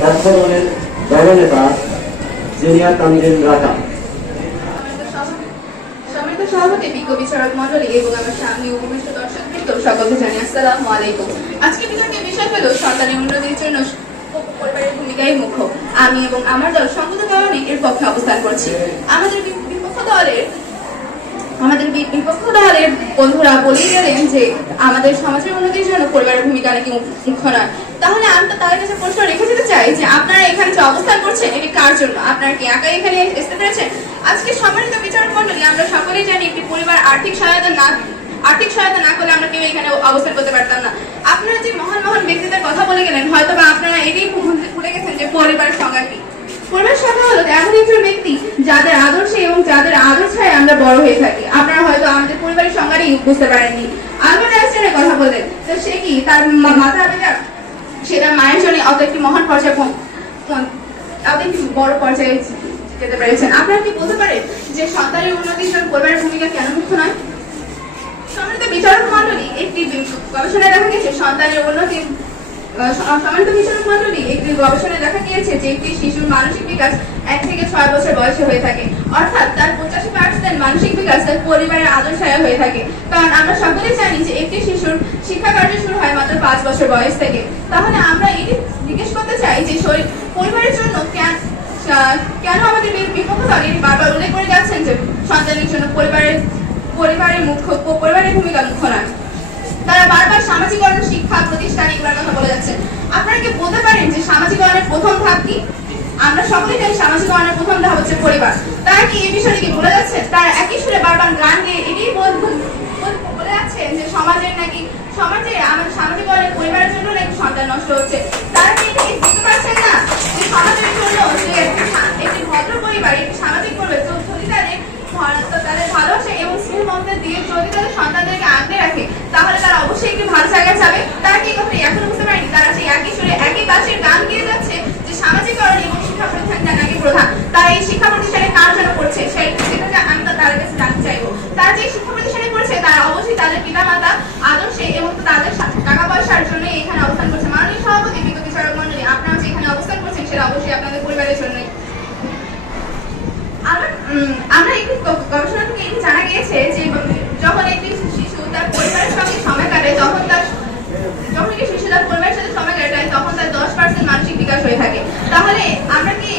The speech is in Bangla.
তৎপদলের দলনেতা জুনিয়র তানজিন রাজা। সম্মানিত আজকে বিষয় হলো সন্তানের উন্নতির জন্য পরিবারের মুখ্য। আমি এবং আমার দল সংগত কারণে এর পক্ষে অবস্থান করছি। আমাদের বিপক্ষ দলের আমাদের বি- বিপক্ষ দলের বন্ধুরা বলেই গেলেন যে আমাদের সমাজের উন্নতির জন্য পরিবারের ভূমিকা নাকি মুখ্য নয়। তাহলে আমি তো তাদের কাছে প্রশ্ন রেখে যেতে চাই যে আপনারা এখানে যে অবস্থান করছেন, এটি কার জন্য? আপনারা কি একাই এখানে আসতে পেরেছেন? আজকে সম্মানিত বিচারক মন্ডলী আমরা সকলেই জানি একটি পরিবার আর্থিক সহায়তা না আর্থিক সহায়তা না করলে আমরা কেউ এখানে অবস্থান করতে পারতাম না। আপনারা যে মহান মহান ব্যক্তিদের কথা বলে গেলেন হয়তো বা আপনারা এটাই ভুলে গেছেন যে পরিবারের সংজ্ঞা একজন ব্যক্তি যাদের আদর্শে এবং যাদের আদর্শায় আমরা বড় হয়ে থাকি। আপনারা হয়তো আমাদের পরিবারের সংজ্ঞাটাই বুঝতে পারেননি। আলবার্ট আইনস্টাইনের কথা বলেন তো সে কি? তার মাথা মাতা সেটা মায়ের জন্য অত একটি মহান পর্যায়ে অত একটি বড় পর্যায়ে যেতে পেরেছেন। আপনারা কি বলতে পারেন যে সন্তানের উন্নতির জন্য পরিবারের ভূমিকা কেন মুখ্য নয়? সম্মানিত বিচারক মন্ডলী একটি গবেষণায় দেখা গেছে, সন্তানের উন্নতি সম্মানিত বিচারক মন্ডলী একটি গবেষণায় দেখা গিয়েছে যে একটি শিশুর মানসিক বিকাশ এক থেকে ছয় বছর বয়সে হয়ে থাকে। অর্থাৎ তার পঁচাশি পার্সেন্ট মানসিক বিকাশ তার পরিবারের আদর্শায় হয়ে থাকে। কারণ আমরা সকলেই জানি যে একটি শিশুর শিক্ষা কার্য শুরু হয় মাত্র পাঁচ বছর বয়স থেকে। তাহলে আমরা এটি জিজ্ঞেস করতে চাই যে শরীর পরিবারের জন্য কেন কেন আমাদের বিপক্ষ দল এটি বারবার উল্লেখ করে যাচ্ছেন যে সন্তানের জন্য পরিবারের পরিবারের মুখ্য পরিবারের ভূমিকা মুখ্য নয়। তারা বারবার সামাজিকরণ, শিক্ষা প্রতিষ্ঠান এগুলোর কথা বলে যাচ্ছে আপনারা কি বলতে পারেন যে সামাজিকরণের প্রথম ধাপ কি আমরা সকলেই জানি সামাজিকরণের প্রথম ধাপ হচ্ছে পরিবার। তারা কি এই বিষয়টি কি বলে যাচ্ছে? তারা একই সুরে বারবার গান গেয়ে এটাই বল- যাচ্ছেন যে সমাজের নাকি সমাজে আমাদের সামাজিকরণের পরিবারের জন্য নাকি সন্তান নষ্ট হচ্ছে? তারা কি বুঝতে পারছেন না? যে সমাজের জন্য যে একটি ভদ্র পরিবার একটি সামাজিক পরিবার, তো যদি তাদের তাদের ভালোবাসা এবং স্নেহ মমতা দিয়ে যদি তাদের সন্তানদেরকে আগলে রাখে, তাহলে তারা অবশ্যই একটি ভালো জায়গায় যাবে। তারা কি এই কথাটি এখনও বুঝতে পারেনি তারা সেই একই সুরে একই বাসের গান গিয়ে যাচ্ছে যে সামাজিকরণ এবং শিক্ষা প্রতিষ্ঠানটা নাকি প্রধান তারা এই শিক্ষা প্রতিষ্ঠানে কার জন্য পড়ছে সেই সেটাকে আমি তো তাদের কাছে জানতে চাইব তারা যে শিক্ষা প্রতিষ্ঠানে পড়ছে তারা অবশ্যই তাদের পিতামাতা আদর্শে এবং তাদের সা- টাকা পয়সার জন্য এখানে অবস্থান করছে মাননীয় সভাপতি বিগত বিচারক মন্ডলী আপনারা যে এখানে অবস্থান করছেন সেটা অবশ্যই আপনাদের পরিবারের জন্যই আমরা উম, আমরা একটি গ- গবেষণা থেকে এটি জানা গিয়েছে যে যখন একটি শিশু তার পরিবারের সঙ্গে সময় কাটে তখন তার যখন একটি শিশু তার পরিবারের সাথে সময় কাটায় তখন তার দশ পার্সেন্ট হয়ে থাকে। তাহলে আমরা কি